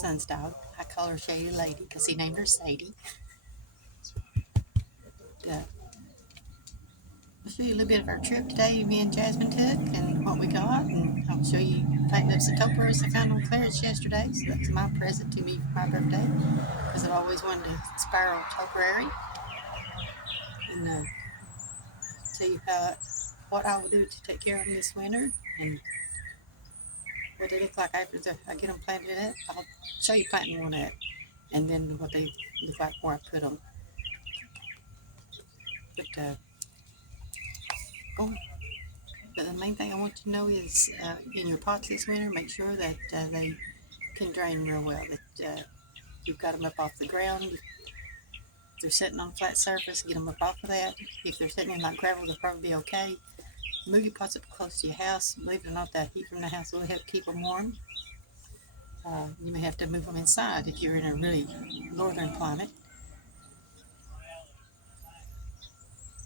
son's dog. I call her Shady Lady because he named her Sadie. I'll show you a little bit of our trip today me and Jasmine took and what we got, and I'll show you planting up some topiaries I found on clearance yesterday. So that's my present to me for my birthday because I've always wanted a spiral topiary. And tell you what I will do to take care of them this winter and what they look like after I get them planted up. I'll show you planting one up and then what they look like before I put them. But oh, but the main thing I want you to know is in your pots this winter, make sure that they can drain real well. That you've got them up off the ground. If they're sitting on a flat surface, get them up off of that. If they're sitting in like gravel, they'll probably be okay. Move your pots up close to your house. Believe it or not, that heat from the house will help keep them warm. You may have to move them inside if you're in a really northern climate.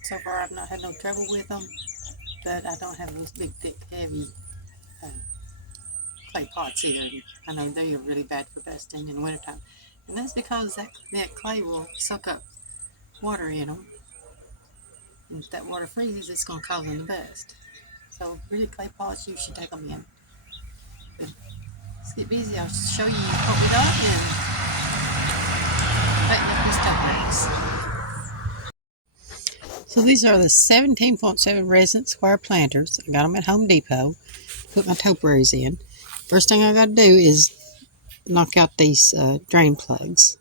So far, I've not had no trouble with them, but I don't have those big, thick, heavy uh, clay pots either. I know they are really bad for busting in the wintertime. And that's because that clay will soak up water in them. And if that water freezes, it's going to cause them to bust. So really clay pots, you should take them in. But let's get busy. I'll show you what we got and tighten up these topiaries. So these are the 17.7 resin square planters. I got them at Home Depot. Put my topiaries in. First thing I got to do is knock out these drain plugs.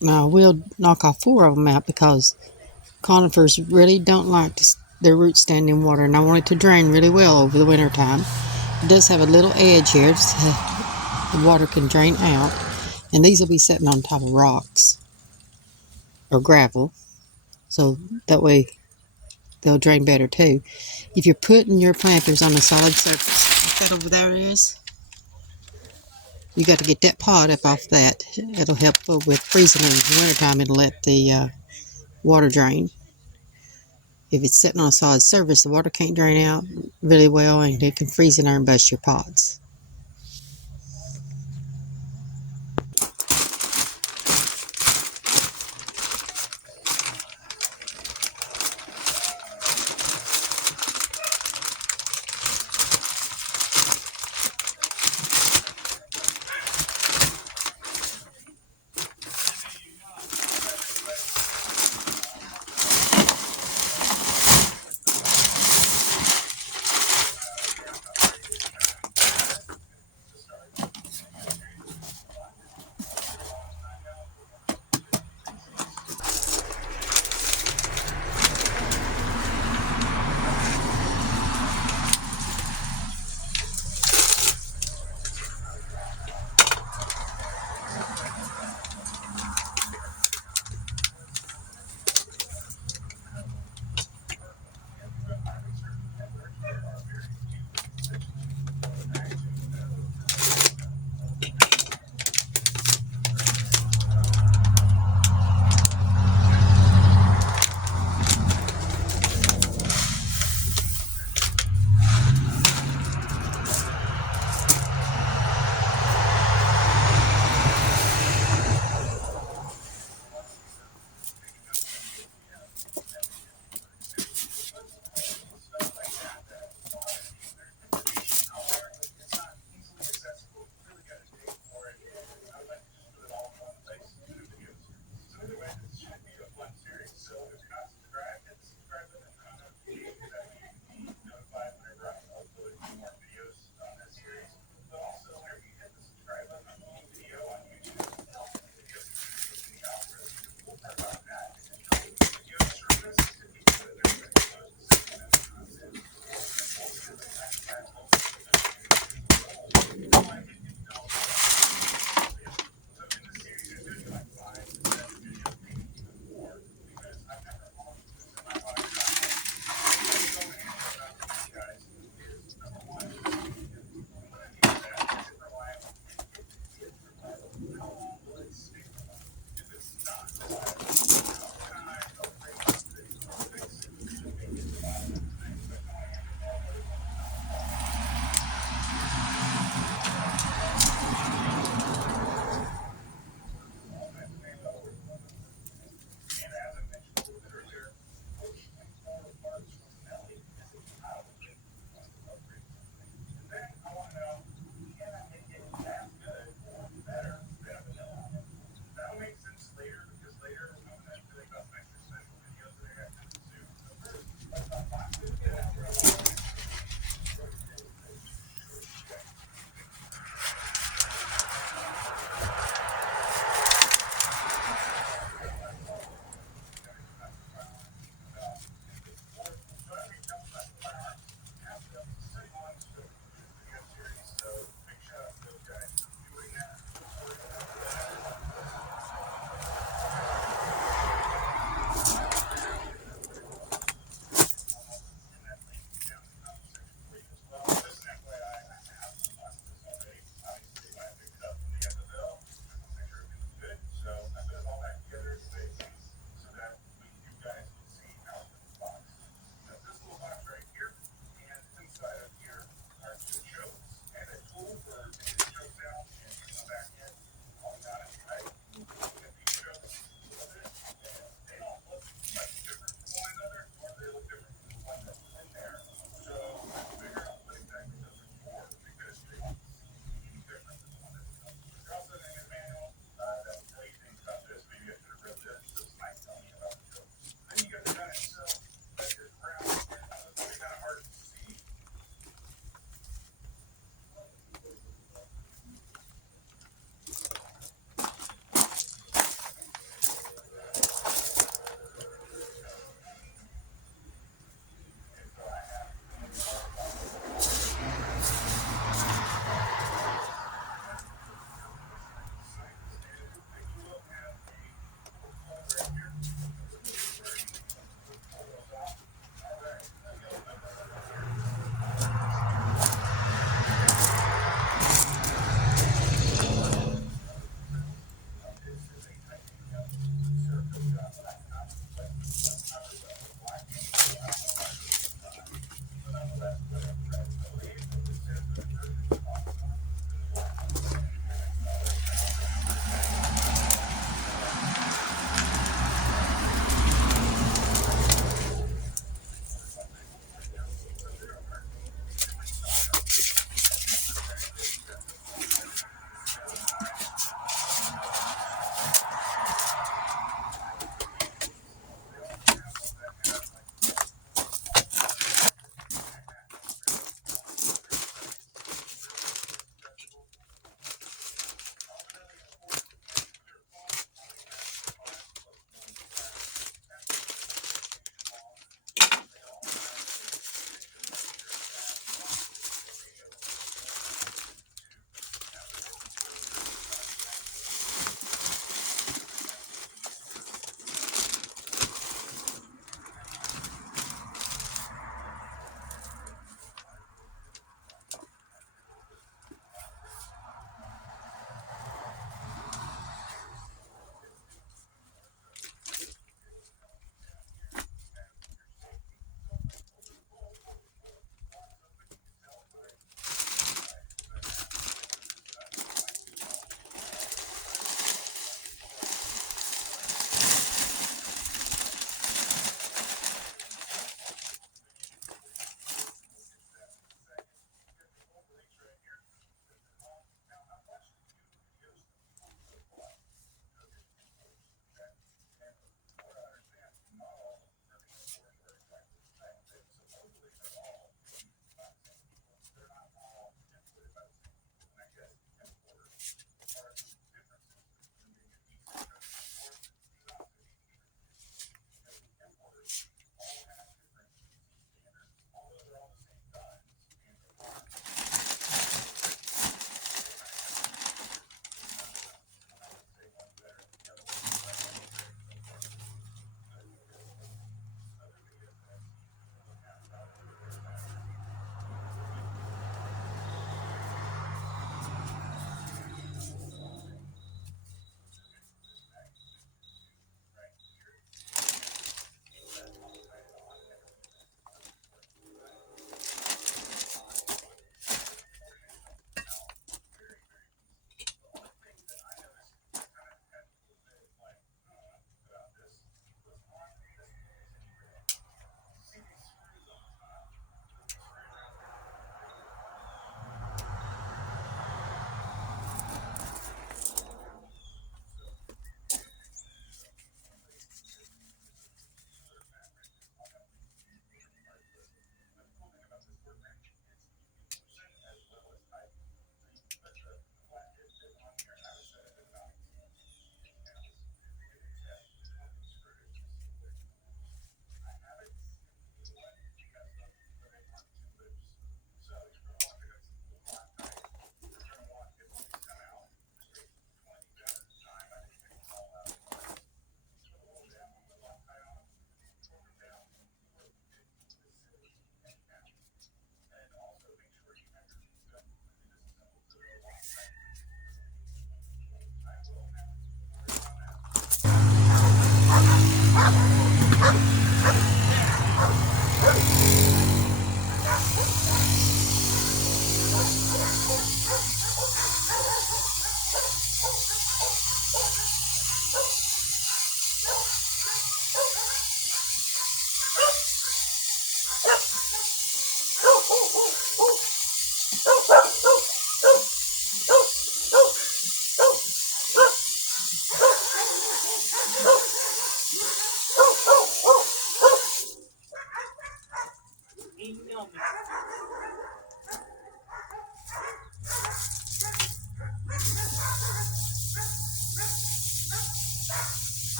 Now I will knock off 4 of them out because conifers really don't like their roots stand in water, and I want it to drain really well over the winter time. It does have a little edge here so the water can drain out, and these will be sitting on top of rocks or gravel, so that way they'll drain better too. If you're putting your planters on a solid surface, like that over there is, you got to get that pot up off that. It'll help with freezing in the wintertime. It'll let the water drain. If it's sitting on a solid surface, the water can't drain out really well, and it can freeze in there and bust your pots.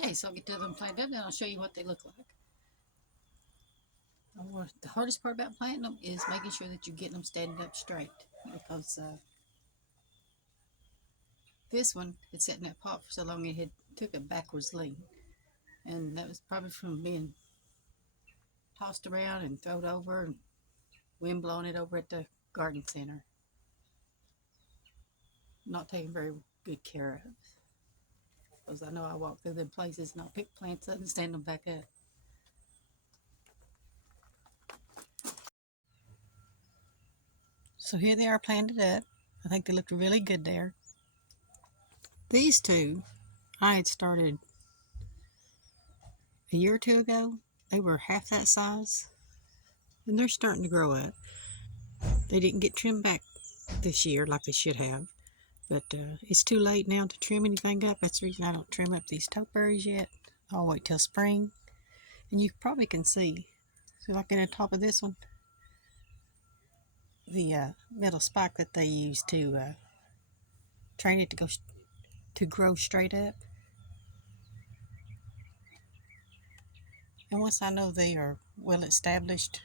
Okay, so I'll get them planted up and I'll show you what they look like. The hardest part about planting them is making sure that you're getting them standing up straight, because this one had sat in that pot for so long it had took a backwards lean, and that was probably from being tossed around and thrown over and wind blowing it over at the garden center. Not taken very good care of, because I know I walk through them places and I'll pick plants up and stand them back up. So here they are planted up. I think they look really good there. These two I had started a year or two ago. They were half that size, and they're starting to grow up. They didn't get trimmed back this year like they should have, but it's too late now to trim anything up. That's the reason I don't trim up these topiaries yet. I'll wait till spring. And you probably can see, so like in the top of this one, the metal spike that they use to train it to grow straight up. And once I know they are well established,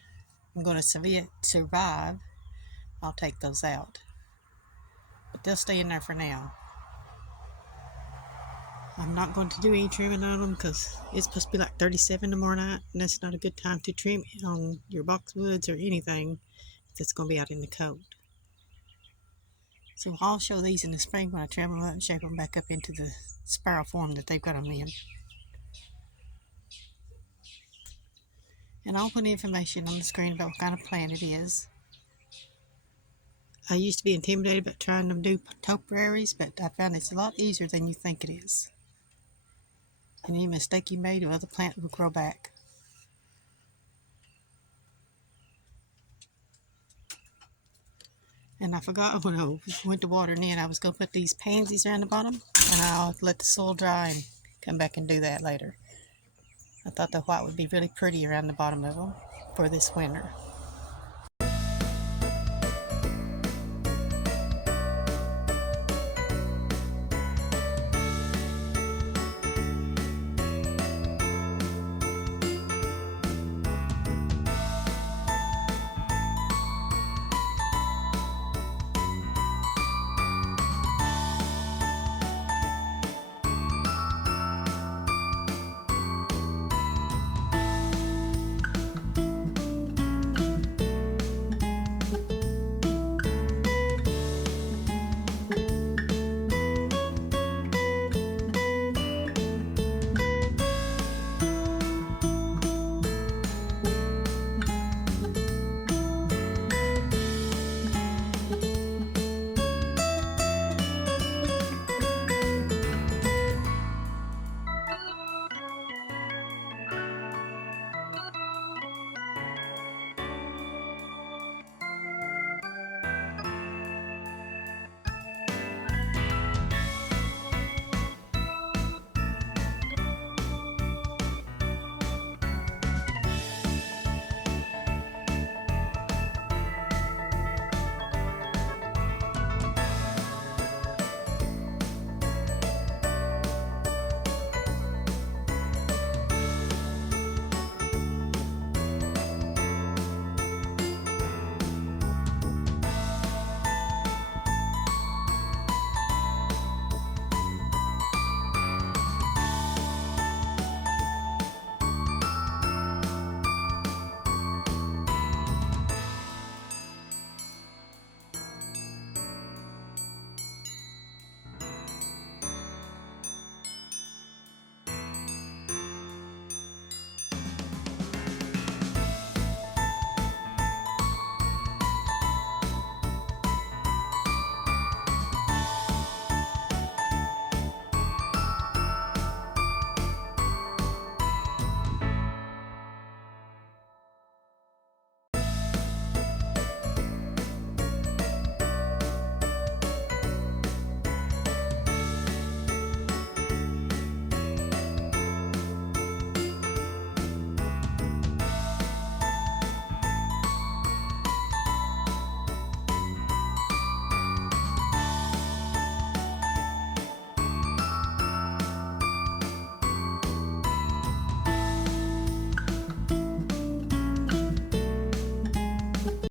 I'm going to survive, I'll take those out. But they'll stay in there for now. I'm not going to do any trimming on them because it's supposed to be like 37 tomorrow night, and that's not a good time to trim on your boxwoods or anything that's going to be out in the cold. So I'll show these in the spring when I trim them up and shape them back up into the spiral form that they've got them in. And I'll put information on the screen about what kind of plant it is. I used to be intimidated about trying to do topiaries, but I found it's a lot easier than you think it is. And any mistake you made, another plant will grow back. And I forgot when I went to water in, I was going to put these pansies around the bottom, and I'll let the soil dry and come back and do that later. I thought the white would be really pretty around the bottom of them for this winter.